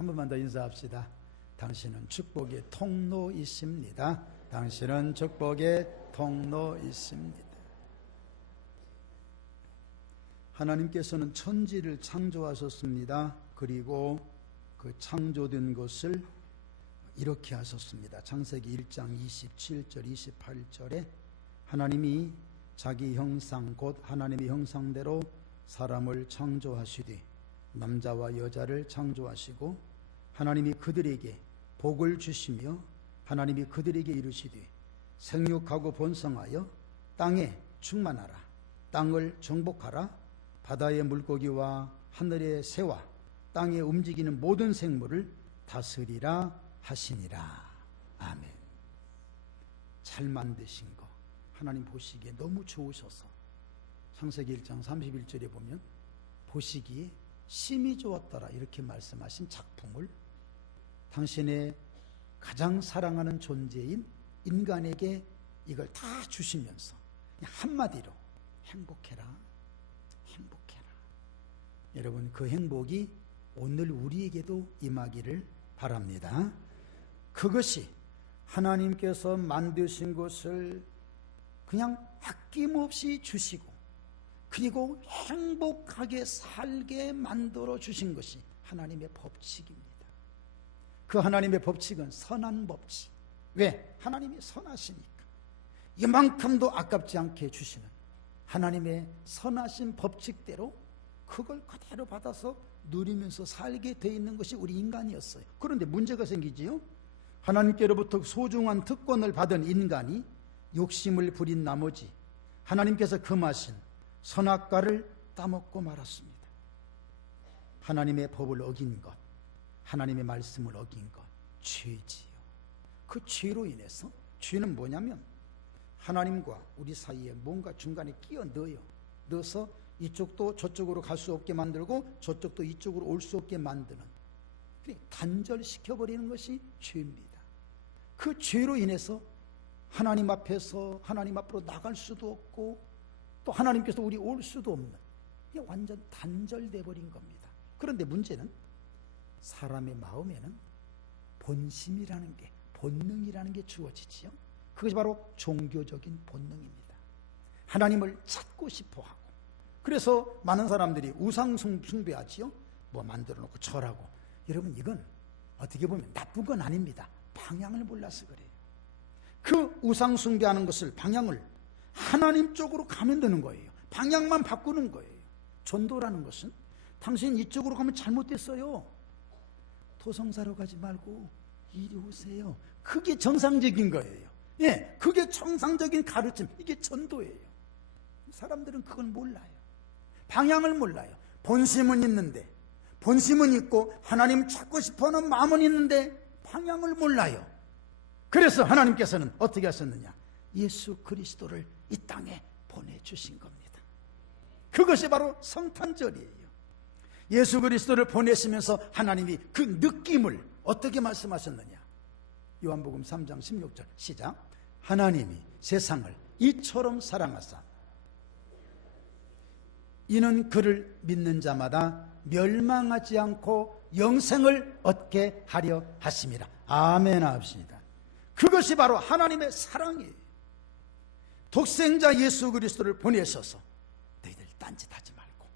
한 번만 더 인사합시다. 당신은 축복의 통로이십니다. 당신은 축복의 통로이십니다. 하나님께서는 천지를 창조하셨습니다. 그리고 그 창조된 것을 이렇게 하셨습니다. 창세기 1장 27절 28절에 하나님이 자기 형상 곧 하나님의 형상대로 사람을 창조하시되 남자와 여자를 창조하시고 하나님이 그들에게 복을 주시며 하나님이 그들에게 이르시되 생육하고 번성하여 땅에 충만하라. 땅을 정복하라. 바다의 물고기와 하늘의 새와 땅에 움직이는 모든 생물을 다스리라 하시니라. 아멘. 잘 만드신 거 하나님 보시기에 너무 좋으셔서 창세기 1장 31절에 보면 보시기에 심히 좋았더라 이렇게 말씀하신 작품을 당신의 가장 사랑하는 존재인 인간에게 이걸 다 주시면서 그냥 한마디로 행복해라, 행복해라. 여러분, 그 행복이 오늘 우리에게도 임하기를 바랍니다. 그것이 하나님께서 만드신 것을 그냥 아낌없이 주시고 그리고 행복하게 살게 만들어 주신 것이 하나님의 법칙입니다. 그 하나님의 법칙은 선한 법칙. 왜? 하나님이 선하시니까. 이만큼도 아깝지 않게 주시는 하나님의 선하신 법칙대로 그걸 그대로 받아서 누리면서 살게 돼 있는 것이 우리 인간이었어요. 그런데 문제가 생기지요. 하나님께로부터 소중한 특권을 받은 인간이 욕심을 부린 나머지 하나님께서 금하신 선악과를 따먹고 말았습니다. 하나님의 법을 어긴 것, 하나님의 말씀을 어긴 것, 죄지요. 그 죄로 인해서, 죄는 뭐냐면 하나님과 우리 사이에 뭔가 중간에 끼어 넣어서 이쪽도 저쪽으로 갈 수 없게 만들고 저쪽도 이쪽으로 올 수 없게 만드는, 단절시켜버리는 것이 죄입니다. 그 죄로 인해서 하나님 앞에서 하나님 앞으로 나갈 수도 없고 또 하나님께서 우리 올 수도 없는, 이게 완전 단절돼 버린 겁니다. 그런데 문제는 사람의 마음에는 본심이라는 게, 본능이라는 게 주어지지요. 그것이 바로 종교적인 본능입니다. 하나님을 찾고 싶어 하고, 그래서 많은 사람들이 우상 숭배하지요. 뭐 만들어 놓고 절하고. 여러분, 이건 어떻게 보면 나쁜 건 아닙니다. 방향을 몰라서 그래요. 그 우상 숭배하는 것을, 방향을 하나님 쪽으로 가면 되는 거예요. 방향만 바꾸는 거예요. 전도라는 것은 당신 이쪽으로 가면 잘못됐어요. 도성사로 가지 말고 이리 오세요. 그게 정상적인 거예요. 예, 그게 정상적인 가르침, 이게 전도예요. 사람들은 그걸 몰라요. 방향을 몰라요. 본심은 있는데, 본심은 있고 하나님 찾고 싶어하는 마음은 있는데 방향을 몰라요. 그래서 하나님께서는 어떻게 하셨느냐? 예수 그리스도를 이 땅에 보내주신 겁니다. 그것이 바로 성탄절이에요. 예수 그리스도를 보내시면서 하나님이 그 느낌을 어떻게 말씀하셨느냐? 요한복음 3장 16절 시작. 하나님이 세상을 이처럼 사랑하사 이는 그를 믿는 자마다 멸망하지 않고 영생을 얻게 하려 하심이라. 아멘 합시다. 그것이 바로 하나님의 사랑이에요. 독생자 예수 그리스도를 보내셔서 너희들 딴짓하지 말고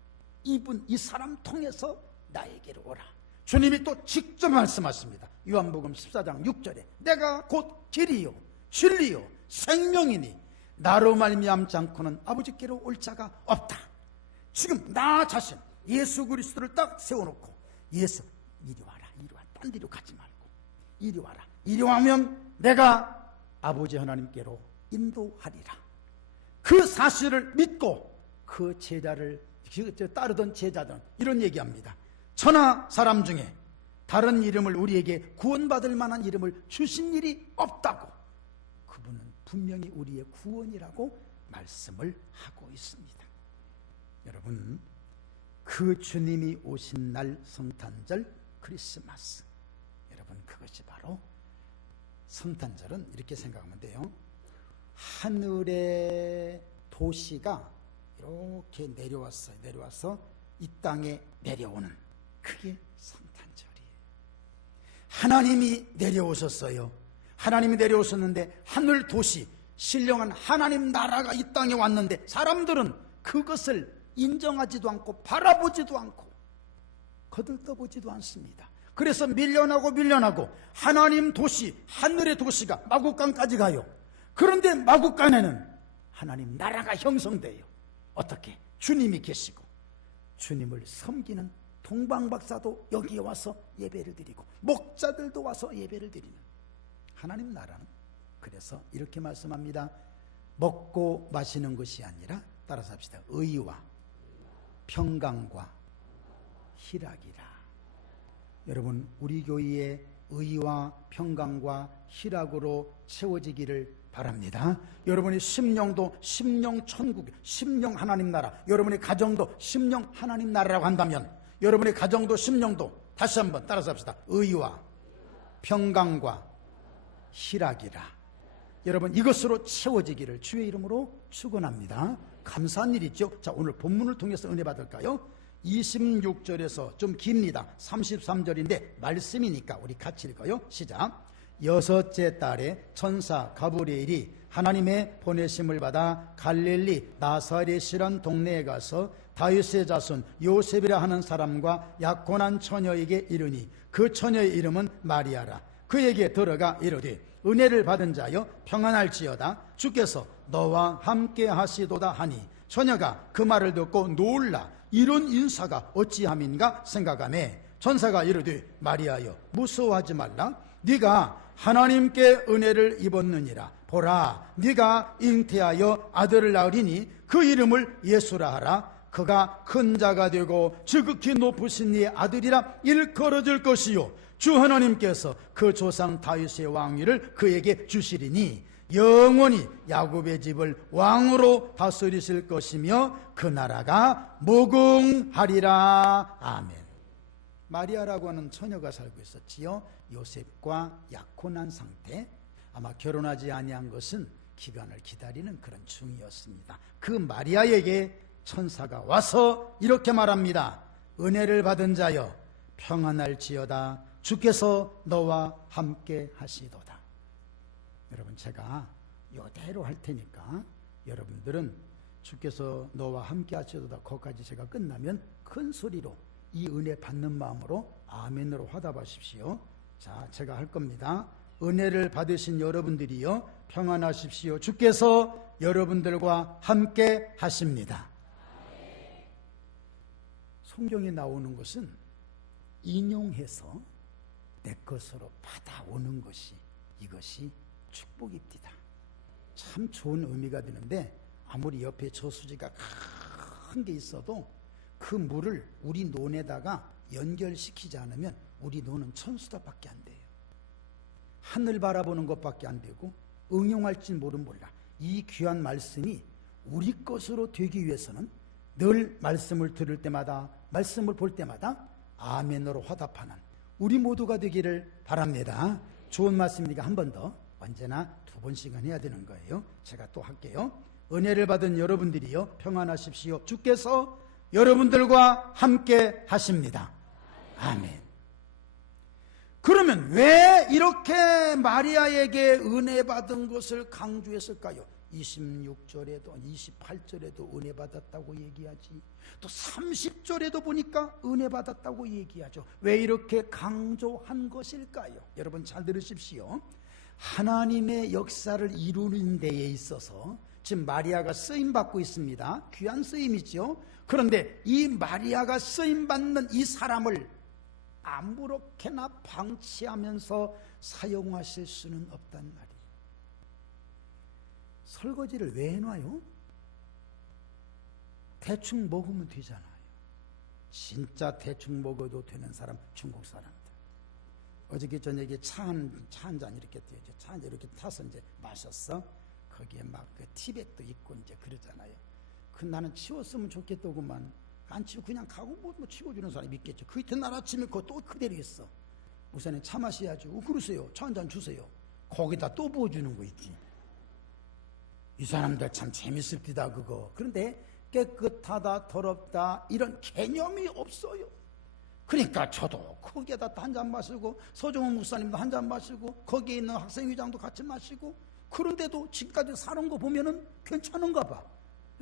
이 사람 통해서 나에게로 오라. 주님이 또 직접 말씀하십니다. 요한복음 14장 6절에 내가 곧 길이요 진리요 생명이니 나로 말미암지 않고는 아버지께로 올 자가 없다. 지금 나 자신 예수 그리스도를 딱 세워놓고, 예수 이리 와라, 이리 와, 딴 데로 가지 말고 이리 와라, 이리 와면 내가 아버지 하나님께로 인도하리라. 그 사실을 믿고 그 제자를 따르던 제자들은 이런 얘기합니다. 천하 사람 중에 다른 이름을 우리에게 구원받을 만한 이름을 주신 일이 없다고. 그분은 분명히 우리의 구원이라고 말씀을 하고 있습니다. 여러분, 그 주님이 오신 날 성탄절 크리스마스, 여러분, 그것이 바로 성탄절은 이렇게 생각하면 돼요. 하늘의 도시가 이렇게 내려와서 이 땅에 내려오는, 그게 성탄절이에요. 하나님이 내려오셨어요. 하나님이 내려오셨는데 하늘 도시, 신령한 하나님 나라가 이 땅에 왔는데 사람들은 그것을 인정하지도 않고 바라보지도 않고 거들떠보지도 않습니다. 그래서 밀려나고 하나님 도시, 하늘의 도시가 마국간까지 가요. 그런데 마국간에는 하나님 나라가 형성돼요. 어떻게? 주님이 계시고 주님을 섬기는 동방박사도 여기에 와서 예배를 드리고 목자들도 와서 예배를 드리는 하나님 나라는, 그래서 이렇게 말씀합니다. 먹고 마시는 것이 아니라, 따라서 합시다. 의와 평강과 희락이라. 여러분, 우리 교회의 의와 평강과 희락으로 채워지기를 바랍니다. 여러분의 심령도 심령 천국, 심령 하나님 나라, 여러분의 가정도 심령 하나님 나라라고 한다면 여러분의 가정도 심령도, 다시 한번 따라서 합시다. 의와 평강과 희락이라. 여러분, 이것으로 채워지기를 주의 이름으로 축원합니다. 감사한 일이죠. 자, 오늘 본문을 통해서 은혜 받을까요? 26절에서 좀 깁니다. 33절인데 말씀이니까 우리 같이 읽어요. 시작. 여섯째 달에 천사 가브리엘이 하나님의 보내심을 받아 갈릴리 나사렛이란 동네에 가서 다윗의 자손 요셉이라 하는 사람과 약혼한 처녀에게 이르니 그 처녀의 이름은 마리아라. 그에게 들어가 이르되 은혜를 받은 자여 평안할지어다. 주께서 너와 함께 하시도다 하니 처녀가 그 말을 듣고 놀라 이런 인사가 어찌함인가 생각하매 천사가 이르되 마리아여 무서워하지 말라. 네가 하나님께 은혜를 입었느니라. 보라, 네가 잉태하여 아들을 낳으리니 그 이름을 예수라 하라. 그가 큰 자가 되고 지극히 높으신 이의 아들이라 일컬어질 것이요 주 하나님께서 그 조상 다윗의 왕위를 그에게 주시리니 영원히 야곱의 집을 왕으로 다스리실 것이며 그 나라가 무궁하리라. 아멘. 마리아라고 하는 처녀가 살고 있었지요. 요셉과 약혼한 상태, 아마 결혼하지 아니한 것은 기간을 기다리는 그런 중이었습니다. 그 마리아에게 천사가 와서 이렇게 말합니다. 은혜를 받은 자여 평안할지어다. 주께서 너와 함께 하시도다. 여러분, 제가 이대로 할 테니까 여러분들은 주께서 너와 함께 하시도다 거기까지 제가 끝나면 큰 소리로 이 은혜 받는 마음으로 아멘으로 화답하십시오. 자, 제가 할 겁니다. 은혜를 받으신 여러분들이요 평안하십시오. 주께서 여러분들과 함께 하십니다. 성경에 나오는 것은 인용해서 내 것으로 받아오는 것이, 이것이 축복입니다. 참 좋은 의미가 되는데 아무리 옆에 저수지가 큰 게 있어도 그 물을 우리 논에다가 연결시키지 않으면 우리 논은 천수다밖에 안 돼요. 하늘 바라보는 것밖에 안 되고 응용할지 모르면 몰라. 이 귀한 말씀이 우리 것으로 되기 위해서는 늘 말씀을 들을 때마다, 말씀을 볼 때마다 아멘으로 화답하는 우리 모두가 되기를 바랍니다. 좋은 말씀이니까 한 번 더, 언제나 두 번씩은 해야 되는 거예요. 제가 또 할게요. 은혜를 받은 여러분들이요 평안하십시오. 주께서 여러분들과 함께 하십니다. 아멘. 그러면 왜 이렇게 마리아에게 은혜 받은 것을 강조했을까요? 26절에도 28절에도 은혜 받았다고 얘기하지, 또 30절에도 보니까 은혜 받았다고 얘기하죠. 왜 이렇게 강조한 것일까요? 여러분 잘 들으십시오. 하나님의 역사를 이루는 데에 있어서 지금 마리아가 쓰임받고 있습니다. 귀한 쓰임이죠. 그런데 이 마리아가 쓰임받는 이 사람을 아무렇게나 방치하면서 사용하실 수는 없단 말이에요. 설거지를 왜 해놔요? 대충 먹으면 되잖아요. 진짜 대충 먹어도 되는 사람, 중국 사람들. 어저께 저녁에 차 한 잔 이렇게 띄어져. 차 한 잔 이렇게 타서 이제 마셨어. 거기에 막 그 티백도 있고 이제 그러잖아요. 그 나는 치웠으면 좋겠더구만. 안 치우고 그냥 가고 뭐 치워주는 사람이 있겠죠. 그 이튿날 아침에 그거 또 그대로 있어. 우선은 차 마셔야죠. 그러세요. 차 한 잔 주세요. 거기다 또 부어주는 거 있지. 이 사람들 참 재밌습니다 그거. 그런데 깨끗하다 더럽다 이런 개념이 없어요. 그러니까 저도 거기에다 한 잔 마시고 서정훈 목사님도 한 잔 마시고 거기에 있는 학생회장도 같이 마시고 그런데도 지금까지 사는 거 보면은 괜찮은가 봐.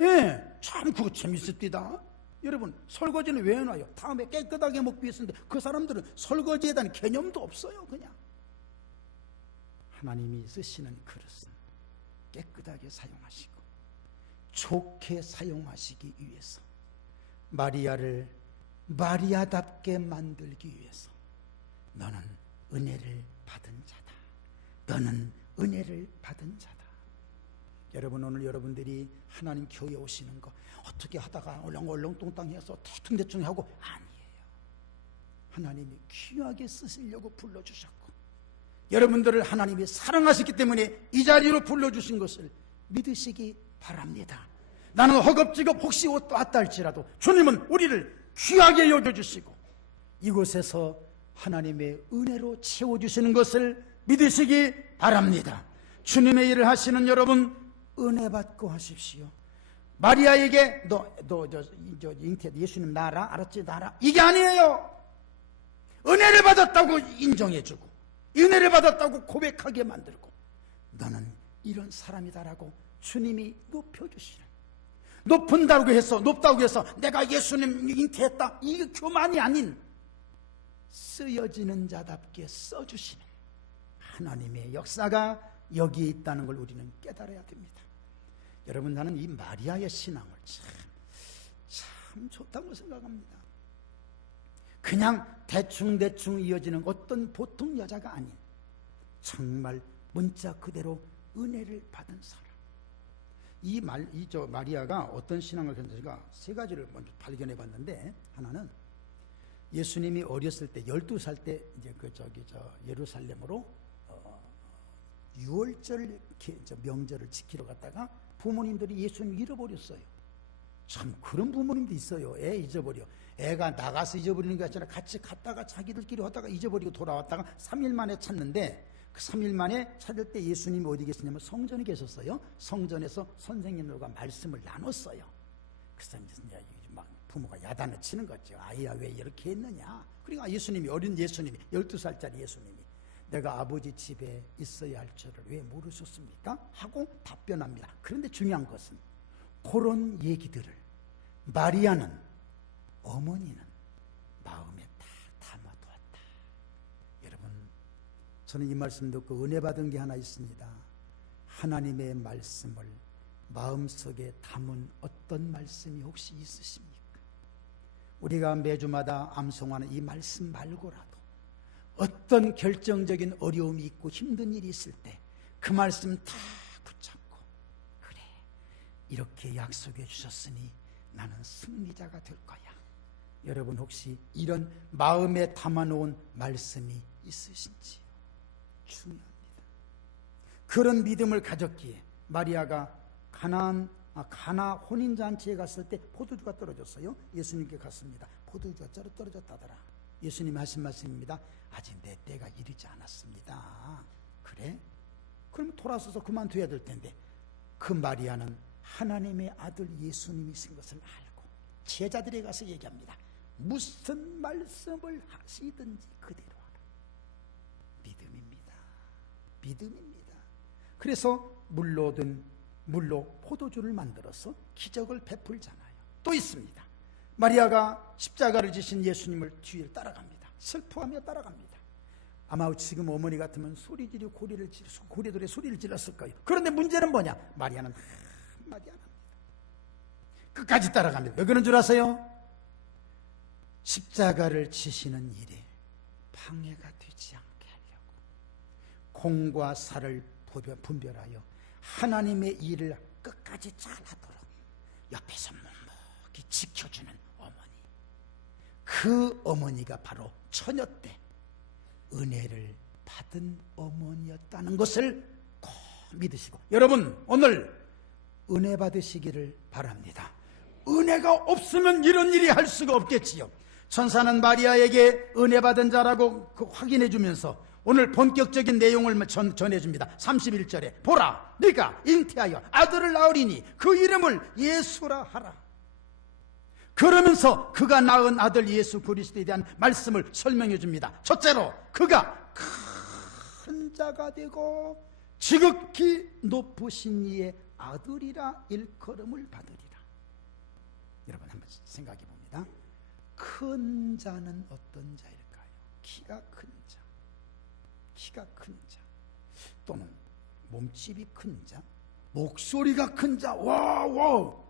예, 참 그거 재밌습니다. 여러분 설거지는 왜 해놔요? 다음에 깨끗하게 먹기 위해서인데 그 사람들은 설거지에 대한 개념도 없어요. 그냥 하나님이 쓰시는 그릇은 깨끗하게 사용하시고 좋게 사용하시기 위해서 마리아를 마리아답게 만들기 위해서 너는 은혜를 받은 자다. 너는 은혜를 받은 자다. 여러분 오늘 여러분들이 하나님 교회에 오시는 거 어떻게 하다가 얼렁얼렁뚱땅해서 대충대충 하고 아니에요. 하나님이 귀하게 쓰시려고 불러주셨고 여러분들을 하나님이 사랑하셨기 때문에 이 자리로 불러주신 것을 믿으시기 바랍니다. 나는 허겁지겁 혹시 왔다 할지라도 주님은 우리를 귀하게 여겨주시고 이곳에서 하나님의 은혜로 채워주시는 것을 믿으시기 바랍니다. 주님의 일을 하시는 여러분 은혜 받고 하십시오. 마리아에게 너 잉태 예수님 나라 알았지 나라 이게 아니에요. 은혜를 받았다고 인정해주고 은혜를 받았다고 고백하게 만들고 너는 이런 사람이다라고 주님이 높여주시는 높다고 해서 내가 예수님 잉태했다 이게 교만이 아닌 쓰여지는 자답게 써주시는 하나님의 역사가 여기에 있다는 걸 우리는 깨달아야 됩니다. 여러분 나는 이 마리아의 신앙을 참 좋다고 생각합니다. 그냥 대충대충 이어지는 어떤 보통 여자가 아닌 정말 문자 그대로 은혜를 받은 사람. 마리아가 어떤 신앙을 가졌는지가 세 가지를 먼저 발견해 봤는데 하나는 예수님이 어렸을 때 12살 때 이제 예루살렘으로 유월절 명절을 지키러 갔다가 부모님들이 예수님 잃어버렸어요. 참 그런 부모님도 있어요. 애 잊어버려. 애가 나가서 잊어버리는 게 아니라 같이 갔다가 자기들끼리 하다가 잊어버리고 돌아왔다가 3일 만에 찾는데 그 3일 만에 찾을 때 예수님이 어디 계시냐면 성전에 계셨어요. 성전에서 선생님들과 말씀을 나눴어요. 그래서 이제 막 부모가 야단을 치는 거죠. 아이야 왜 이렇게 했느냐. 그러니까 예수님이 어린 예수님이 12살짜리 예수님이 내가 아버지 집에 있어야 할 줄을 왜 모르셨습니까? 하고 답변합니다. 그런데 중요한 것은 그런 얘기들을 마리아는 어머니는 마음에 다 담아두었다. 여러분 저는 이 말씀 듣고 은혜 받은 게 하나 있습니다. 하나님의 말씀을 마음속에 담은 어떤 말씀이 혹시 있으십니까? 우리가 매주마다 암송하는 이 말씀 말고라도 어떤 결정적인 어려움이 있고 힘든 일이 있을 때 그 말씀 다 붙잡고 그래 이렇게 약속해 주셨으니 나는 승리자가 될 거야. 여러분 혹시 이런 마음에 담아놓은 말씀이 있으신지요? 중요합니다. 그런 믿음을 가졌기에 마리아가 가나 혼인잔치에 갔을 때 포도주가 떨어졌어요. 예수님께 갔습니다. 포도주가 떨어졌다더라. 예수님이 하신 말씀입니다. 아직 내 때가 이르지 않았습니다. 그래? 그럼 돌아서서 그만둬야 될 텐데 그 마리아는 하나님의 아들 예수님이신 것을 알고 제자들에 가서 얘기합니다. 무슨 말씀을 하시든지 그대로 하라. 믿음입니다. 믿음입니다. 그래서 물로 포도주를 만들어서 기적을 베풀잖아요. 또 있습니다. 마리아가 십자가를 지신 예수님을 뒤에 따라갑니다. 슬퍼하며 따라갑니다. 아마 지금 어머니 같으면 고리들의 소리를 질렀을 거예요. 그런데 문제는 뭐냐? 마리아는 한마디 안 합니다. 끝까지 따라갑니다. 왜 그런 줄 아세요? 십자가를 지시는 일에 방해가 되지 않게 하려고 공과 사를 분별하여 하나님의 일을 끝까지 잘하도록 옆에서 묵묵히 지켜주는 어머니. 그 어머니가 바로 처녀 때 은혜를 받은 어머니였다는 것을 꼭 믿으시고 여러분 오늘 은혜 받으시기를 바랍니다. 은혜가 없으면 이런 일이 할 수가 없겠지요. 천사는 마리아에게 은혜 받은 자라고 확인해 주면서 오늘 본격적인 내용을 전해줍니다. 31절에 보라 네가 잉태하여 아들을 낳으리니 그 이름을 예수라 하라. 그러면서 그가 낳은 아들 예수 그리스도에 대한 말씀을 설명해 줍니다. 첫째로 그가 큰 자가 되고 지극히 높으신 이의 아들이라 일컬음을 받으리라. 여러분 한번 생각해 봅니다. 큰 자는 어떤 자일까요? 키가 큰 자, 키가 큰 자, 또는 몸집이 큰 자, 목소리가 큰 자, 와우,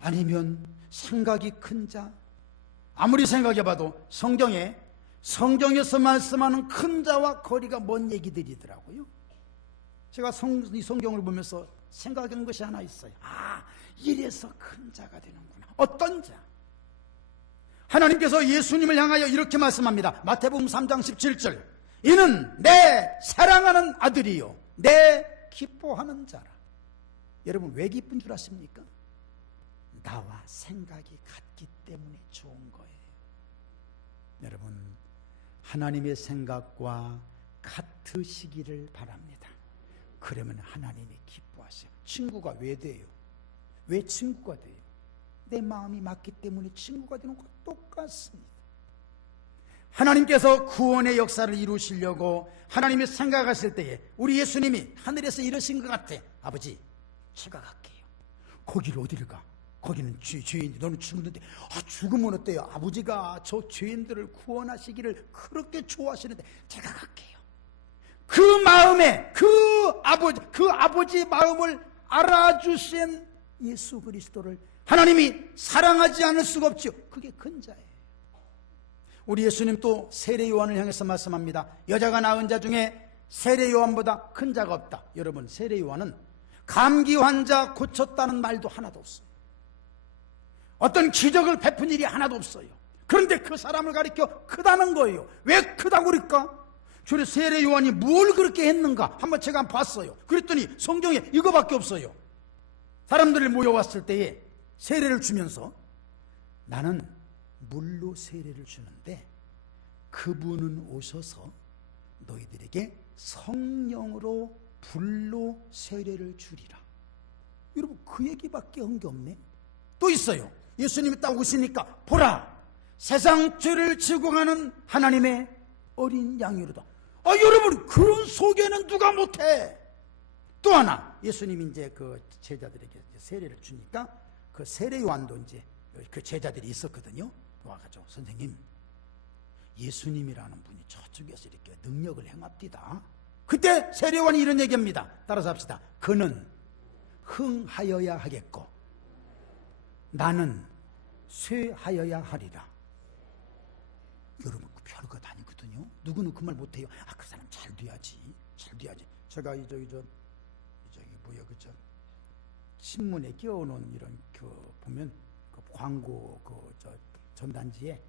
아니면 생각이 큰 자. 아무리 생각해봐도 성경에서 말씀하는 큰 자와 거리가 먼 얘기들이더라고요. 제가 이 성경을 보면서 생각한 것이 하나 있어요. 이래서 큰 자가 되는구나. 어떤 자? 하나님께서 예수님을 향하여 이렇게 말씀합니다. 마태복음 3장 17절. 이는 내 사랑하는 아들이요 내 기뻐하는 자라. 여러분 왜 기쁜 줄 아십니까? 나와 생각이 같기 때문에 좋은 거예요. 여러분 하나님의 생각과 같으시기를 바랍니다. 그러면 하나님이 기뻐하세요. 친구가 왜 돼요? 왜 친구가 돼요? 내 마음이 맞기 때문에 친구가 되는 것과 똑같습니다. 하나님께서 구원의 역사를 이루시려고 하나님이 생각하실 때에 우리 예수님이 하늘에서 이러신 것 같아. 아버지, 제가 갈게요. 거기를 어디를 가? 거기는 죄인이 너는 죽는데 죽으면 어때요? 아버지가 저 죄인들을 구원하시기를 그렇게 좋아하시는데 제가 갈게요. 그 마음에 그 아버지의 마음을 알아주신 예수 그리스도를 하나님이 사랑하지 않을 수가 없지요. 그게 큰 자예요. 우리 예수님 또 세례 요한을 향해서 말씀합니다. 여자가 낳은 자 중에 세례 요한보다 큰 자가 없다. 여러분 세례 요한은 감기 환자 고쳤다는 말도 하나도 없어요. 어떤 기적을 베푼 일이 하나도 없어요. 그런데 그 사람을 가리켜 크다는 거예요. 왜 크다고 그럴까? 저래 세례 요한이 뭘 그렇게 했는가 한번 제가 봤어요. 그랬더니 성경에 이거밖에 없어요. 사람들이 모여왔을 때에 세례를 주면서 나는 물로 세례를 주는데 그분은 오셔서 너희들에게 성령으로 불로 세례를 주리라. 여러분 그 얘기밖에 한 게 없네. 또 있어요. 예수님이 딱 오시니까 보라 세상 죄를 지고 가는 하나님의 어린 양이로다. 여러분 그런 소개는 누가 못해. 또 하나 예수님이 이제 그 제자들에게 세례를 주니까 그 세례 요한도 이제 그 제자들이 있었거든요. 와가지고 선생님 예수님이라는 분이 저쪽에서 이렇게 능력을 행합디다. 그때 세례 요한이 이런 얘기합니다. 따라서 합시다. 그는 흥하여야 하겠고 나는 쇠하여야 하리라. 여러분 별것 아니거든요. 누구는 그 말 못해요. 그 사람 잘 돼야지. 제가 신문에 끼워놓은 이런 보면 그 광고 전단지에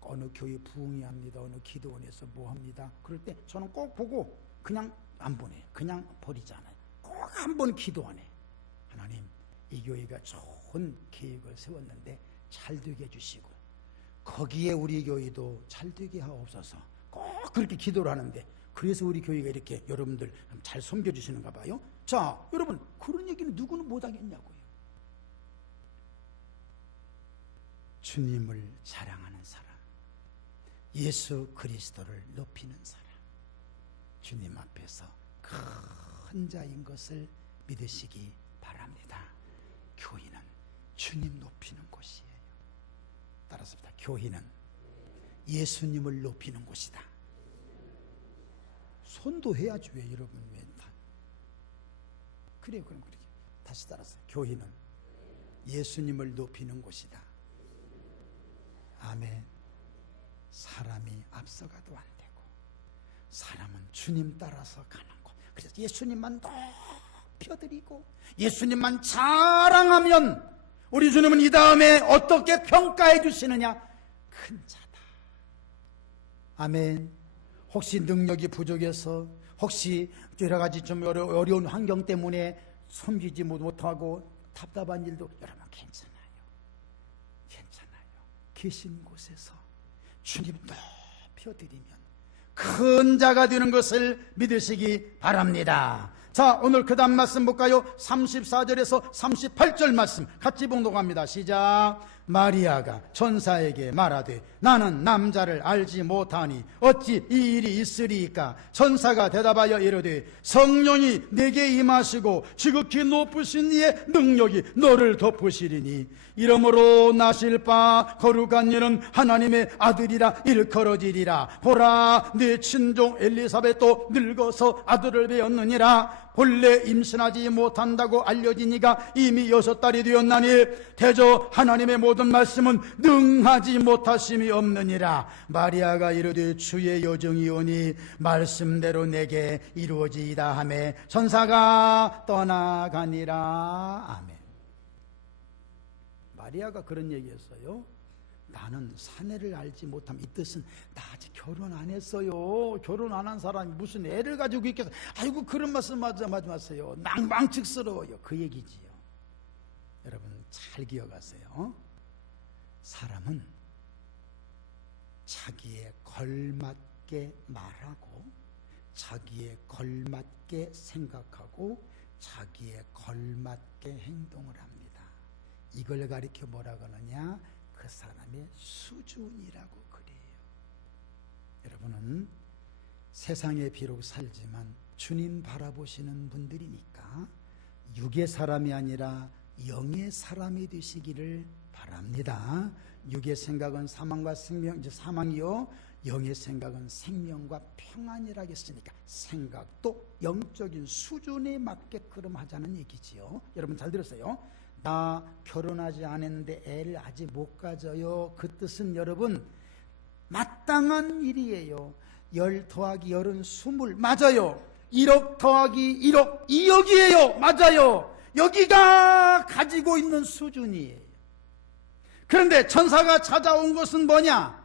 어느 교회 부흥회합니다. 어느 기도원에서 뭐 합니다. 그럴 때 저는 꼭 보고 그냥 안 보내요. 그냥 버리잖아요. 꼭 한 번 기도 안 해. 하나님 이 교회가 좋은 계획을 세웠는데 잘 되게 해주시고 거기에 우리 교회도 잘 되게 하옵소서. 꼭 그렇게 기도를 하는데 그래서 우리 교회가 이렇게 여러분들 잘 섬겨주시는가 봐요. 자 여러분 그런 얘기는 누구는 못하겠냐고요. 주님을 자랑하는 사람, 예수 그리스도를 높이는 사람, 주님 앞에서 큰 자인 것을 믿으시기 바랍니다. 교회는 주님 높이는 곳이에요. 따라서입니다. 교회는 예수님을 높이는 곳이다. 손도 해야지 왜 여러분 왜 다. 그래요. 그럼 그렇게 다시 따라서 교회는 예수님을 높이는 곳이다. 아멘. 사람이 앞서가도 안 되고 사람은 주님 따라서 가는 곳. 그래서 예수님만 높여드리고 예수님만 자랑하면 우리 주님은 이 다음에 어떻게 평가해 주시느냐? 큰 자다. 아멘. 혹시 능력이 부족해서 혹시 여러 가지 좀 어려운 환경 때문에 섬기지 못하고 답답한 일도 여러분 괜찮아요. 계신 곳에서 주님 높여드리면 큰 자가 되는 것을 믿으시기 바랍니다. 자, 오늘 그 다음 말씀 볼까요? 34절에서 38절 말씀 같이 봉독합니다. 시작. 마리아가 천사에게 말하되 나는 남자를 알지 못하니 어찌 이 일이 있으리이까? 천사가 대답하여 이르되 성령이 내게 임하시고 지극히 높으신 이의 능력이 너를 덮으시리니 이러므로 나실 바 거룩한 이는 하나님의 아들이라 일컬어지리라. 보라, 네 친종 엘리사벳도 늙어서 아들을 배었느니라. 본래 임신하지 못한다고 알려진 이가 이미 6달이 되었나니 대저 하나님의 모든 말씀은 능하지 못하심이 없느니라. 마리아가 이르되 주의 여정이 오니 말씀대로 내게 이루어지이다 하매 천사가 떠나가니라. 아멘. 마리아가 그런 얘기했어요. 나는 사내를 알지 못함. 이 뜻은 나 아직 결혼 안 했어요. 결혼 안 한 사람이 무슨 애를 가지고 있겠어. 아이고, 그런 말씀 하지 마세요. 낭망측스러워요. 그 얘기지요. 여러분 잘 기억하세요. 사람은 자기에 걸맞게 말하고 자기에 걸맞게 생각하고 자기에 걸맞게 행동을 합니다. 이걸 가리켜 뭐라고 하느냐? 그 사람의 수준이라고 그래요. 여러분은 세상에 비록 살지만 주님 바라보시는 분들이니까 육의 사람이 아니라 영의 사람이 되시기를 바랍니다. 육의 생각은 사망과 생명, 이제 사망이요, 영의 생각은 생명과 평안이라고 했으니까 생각도 영적인 수준에 맞게끔 하자는 얘기지요. 여러분 잘 들었어요? 나 결혼하지 않았는데 애를 아직 못 가져요. 그 뜻은 여러분 마땅한 일이에요. 10 더하기 10은 20 맞아요. 1억 더하기 1억 2억이에요. 맞아요. 여기가 가지고 있는 수준이에요. 그런데 천사가 찾아온 것은 뭐냐?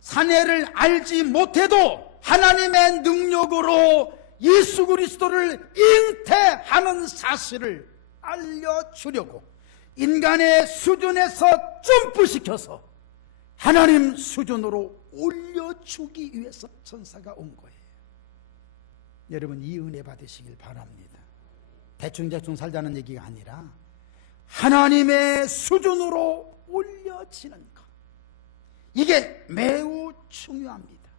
사내를 알지 못해도 하나님의 능력으로 예수 그리스도를 잉태하는 사실을 알려주려고 인간의 수준에서 점프시켜서 하나님 수준으로 올려주기 위해서 천사가 온 거예요. 여러분 이 은혜 받으시길 바랍니다. 대충 살자는 얘기가 아니라 하나님의 수준으로 올려지는 것, 이게 매우 중요합니다.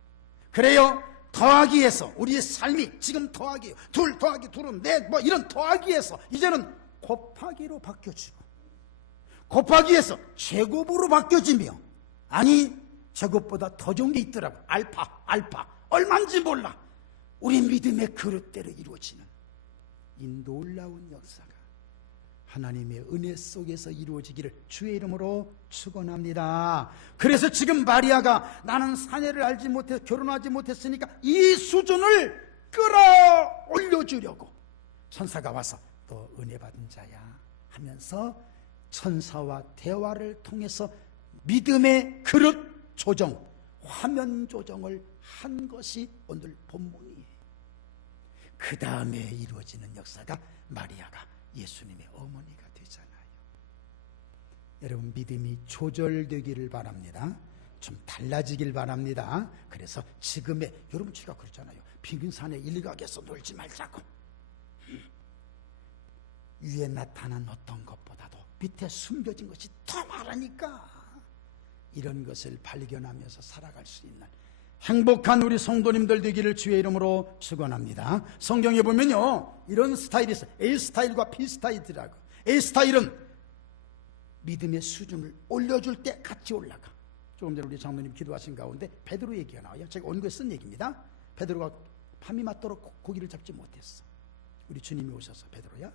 그래요, 더하기에서 우리의 삶이 지금 더하기예요. 2 더하기 2는 4, 뭐 이런 더하기에서 이제는 곱하기로 바뀌어지고, 곱하기에서 제곱으로 바뀌어지며, 아니 제곱보다 더 좋은 게 있더라고. 알파 얼마인지 몰라. 우리 믿음의 그릇대로 이루어지는 이 놀라운 역사가 하나님의 은혜 속에서 이루어지기를 주의 이름으로 축원합니다. 그래서 지금 마리아가 나는 사내를 알지 못해 결혼하지 못했으니까 이 수준을 끌어올려주려고 천사가 와서 또 은혜 받은 자야 하면서 천사와 대화를 통해서 믿음의 그릇 조정, 화면 조정을 한 것이 오늘 본문이에요. 그 다음에 이루어지는 역사가 마리아가 예수님의 어머니가 되잖아요. 여러분 믿음이 조절되기를 바랍니다. 좀 달라지길 바랍니다. 그래서 지금의, 여러분 제가 그러잖아요. 빙산의 일각에서 놀지 말자고. 위에 나타난 어떤 것보다도 밑에 숨겨진 것이 더 많으니까 이런 것을 발견하면서 살아갈 수 있는 행복한 우리 성도님들 되기를 주의 이름으로 축원합니다. 성경에 보면요, 이런 스타일이 있어요. A 스타일과 B 스타일이라고. A 스타일은 믿음의 수준을 올려줄 때 같이 올라가. 조금 전에 우리 장로님 기도하신 가운데 베드로 얘기가 나와요. 제가 원고에 쓴 얘기입니다. 베드로가 밤이 맞도록 고기를 잡지 못했어. 우리 주님이 오셔서 베드로야,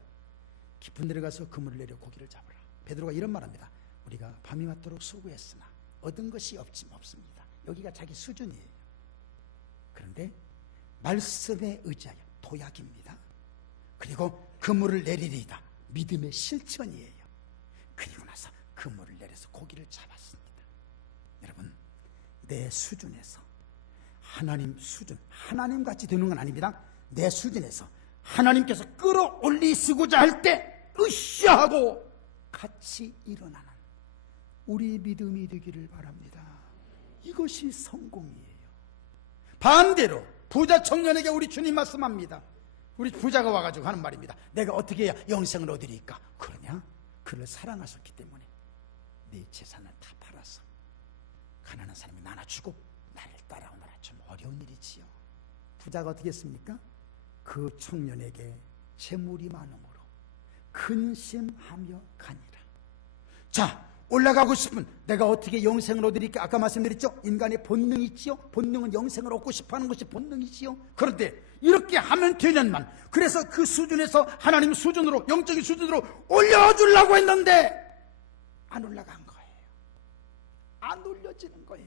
깊은 데를 가서 그물을 내려 고기를 잡으라. 베드로가 이런 말합니다. 우리가 밤이 맞도록 수고했으나 얻은 것이 없습니다. 여기가 자기 수준이에요. 그런데 말씀에 의지하여 도약입니다. 그리고 그물을 내리리이다. 믿음의 실천이에요. 그리고 나서 그물을 내려서 고기를 잡았습니다. 여러분, 내 수준에서 하나님 수준, 하나님같이 되는 건 아닙니다. 내 수준에서 하나님께서 끌어올리시고자 할 때 으쌰하고 같이 일어나는 우리 믿음이 되기를 바랍니다. 이것이 성공이에요. 반대로 부자 청년에게 우리 주님 말씀합니다. 우리 부자가 와가지고 하는 말입니다. 내가 어떻게 해야 영생을 얻으리까? 그러냐? 그를 사랑하셨기 때문에 네 재산을 다 팔아서 가난한 사람이 나눠주고 나를 따라오너라. 좀 어려운 일이지요. 부자가 어떻게 했습니까? 그 청년에게 재물이 많음으로 근심하며 가니라. 자, 올라가고 싶은, 내가 어떻게 영생을 얻으리까? 아까 말씀드렸죠? 인간의 본능이 있지요. 본능은 영생을 얻고 싶어하는 것이 본능이지요. 그런데 이렇게 하면 되냐만, 그래서 그 수준에서 하나님 수준으로, 영적인 수준으로 올려주려고 했는데 안 올라간 거예요. 안 올려지는 거예요.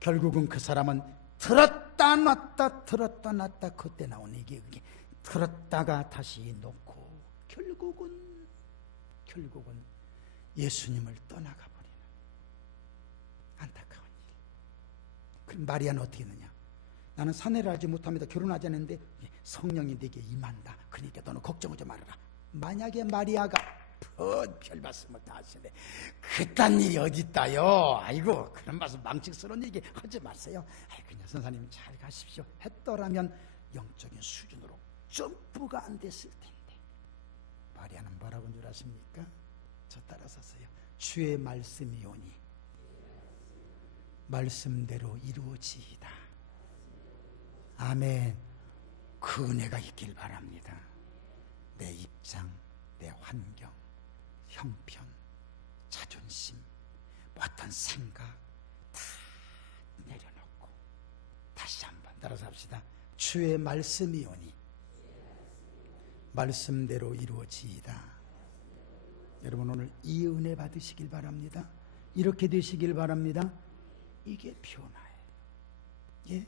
결국은 그 사람은 들었다 놨다 들었다 놨다, 그때 나오는 이게 들었다가 다시 놓고 결국은 예수님을 떠나가 버리는 안타까운 일. 그럼 마리아는 어떻게 했느냐? 나는 사내를 알지 못합니다. 결혼하지 않았는데 성령이 내게 임한다. 그러니까 너는 걱정하지 말아라. 만약에 마리아가 별 말씀을 다 하시는데 그딴 일이 어딨다요. 아이고, 그런 말씀, 망측스러운 얘기 하지 마세요. 그냥 선사님 잘 가십시오 했더라면 영적인 수준으로 점프가 안 됐을 텐데. 마리아는 뭐라고 한 줄 아십니까? 저 따라서세요. 주의 말씀이 오니 말씀대로 이루어지이다. 아멘. 그 은혜가 있길 바랍니다. 내 입장, 내 환경, 형편, 자존심, 어떤 생각 다 내려놓고 다시 한번 따라서 합시다. 주의 말씀이 오니 말씀대로 이루어지이다. 여러분, 오늘 이 은혜 받으시길 바랍니다. 이렇게 되시길 바랍니다. 이게 변화예요. 예,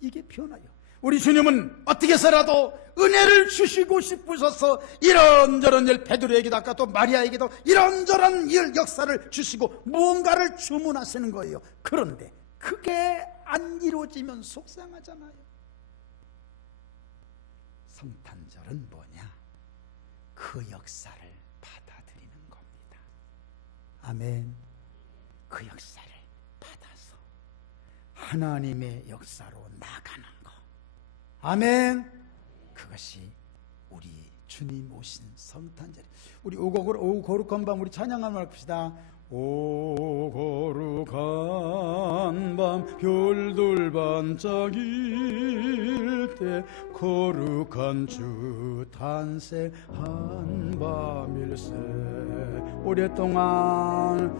이게 변화요. 우리 주님은 어떻게 해서라도 은혜를 주시고 싶으셔서 이런저런 일, 베드로에게도 아까 또 마리아에게도 이런저런 일, 역사를 주시고 무언가를 주문하시는 거예요. 그런데 그게 안 이루어지면 속상하잖아요. 성탄절은 뭐냐? 그 역사를 받아들이는 겁니다. 아멘. 그 역사를 받아서 하나님의 역사로 나가는 거. 아멘. 그것이 우리 주님 오신 성탄절. 우리 오 거룩한 밤 우리 찬양 한번 합시다. 오 거룩한 밤 별들 반짝일 때 거룩한 주 탄생한 밤일세. 오랫동안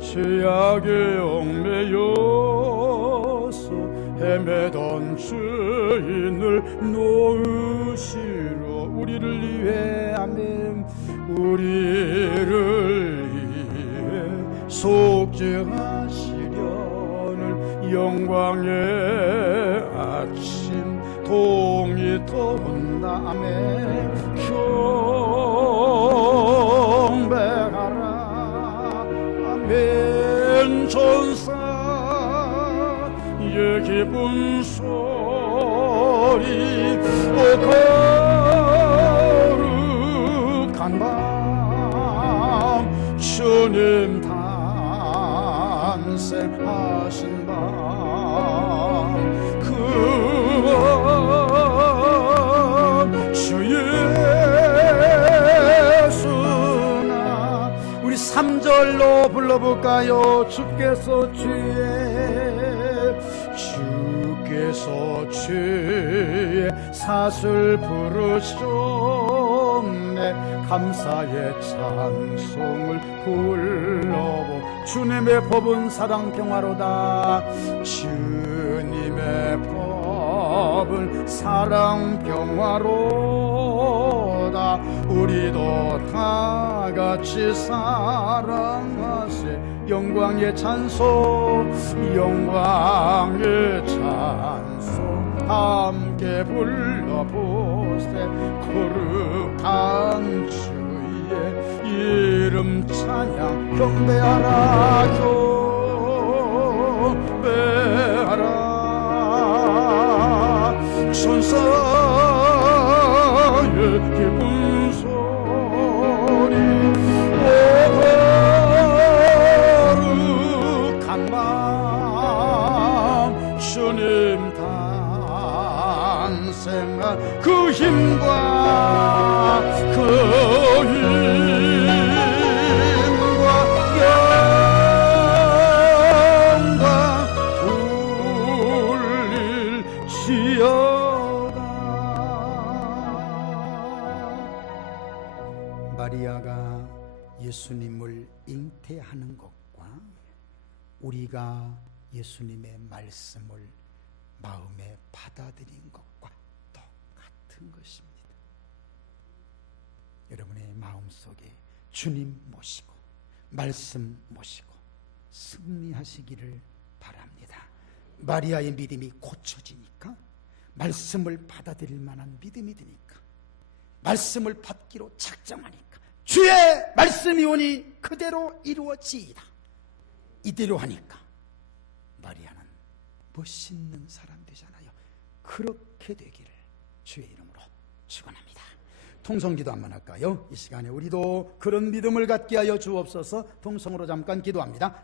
죄악에 얽매여서 헤매던 죄인을 놓으시러 우리를 위해, 아멘, 우리를 위해 속죄하시려는 영광의 아침 동이 터온다. 아멘. 경배하라. 아멘. 천사의 기쁜 소리. 오 거룩한 밤 주님 탄생하신 밤, 그 밤 주 예수나. 우리 3절로 불러볼까요? 주께서 주의 사슬 부르셨네. 감사의 찬송을 불러보. 주님의 법은 사랑 평화로다. 주님의 법은 사랑 평화로다. 우리도 다 같이 사랑하세. 영광의 찬송, 영광의 찬송 함께 불러보세. 거룩한 주의 이름 찬양 경배하라. 경배하라. 천사의 기쁜 소리. 거룩한 밤 주님 다 힘과 그 힘과 그 힘과 영광 돌릴지어다. 마리아가 예수님을 잉태하는 것과 우리가 예수님의 말씀을 마음에 받아들인 것과 똑같은 것입니다. 여러분의 마음속에 주님 모시고 말씀 모시고 승리하시기를 바랍니다. 마리아의 믿음이 고쳐지니까 말씀을 받아들일 만한 믿음이 드니까 말씀을 받기로 작정하니까 주의 말씀이 오니 그대로 이루어지이다. 이대로 하니까 마리아는 멋있는 사람 되잖아요. 그렇게 되기를 주의 이름으로 축원합니다. 통성기도 한번 할까요? 이 시간에 우리도 그런 믿음을 갖게 하여 주옵소서. 통성으로 잠깐 기도합니다.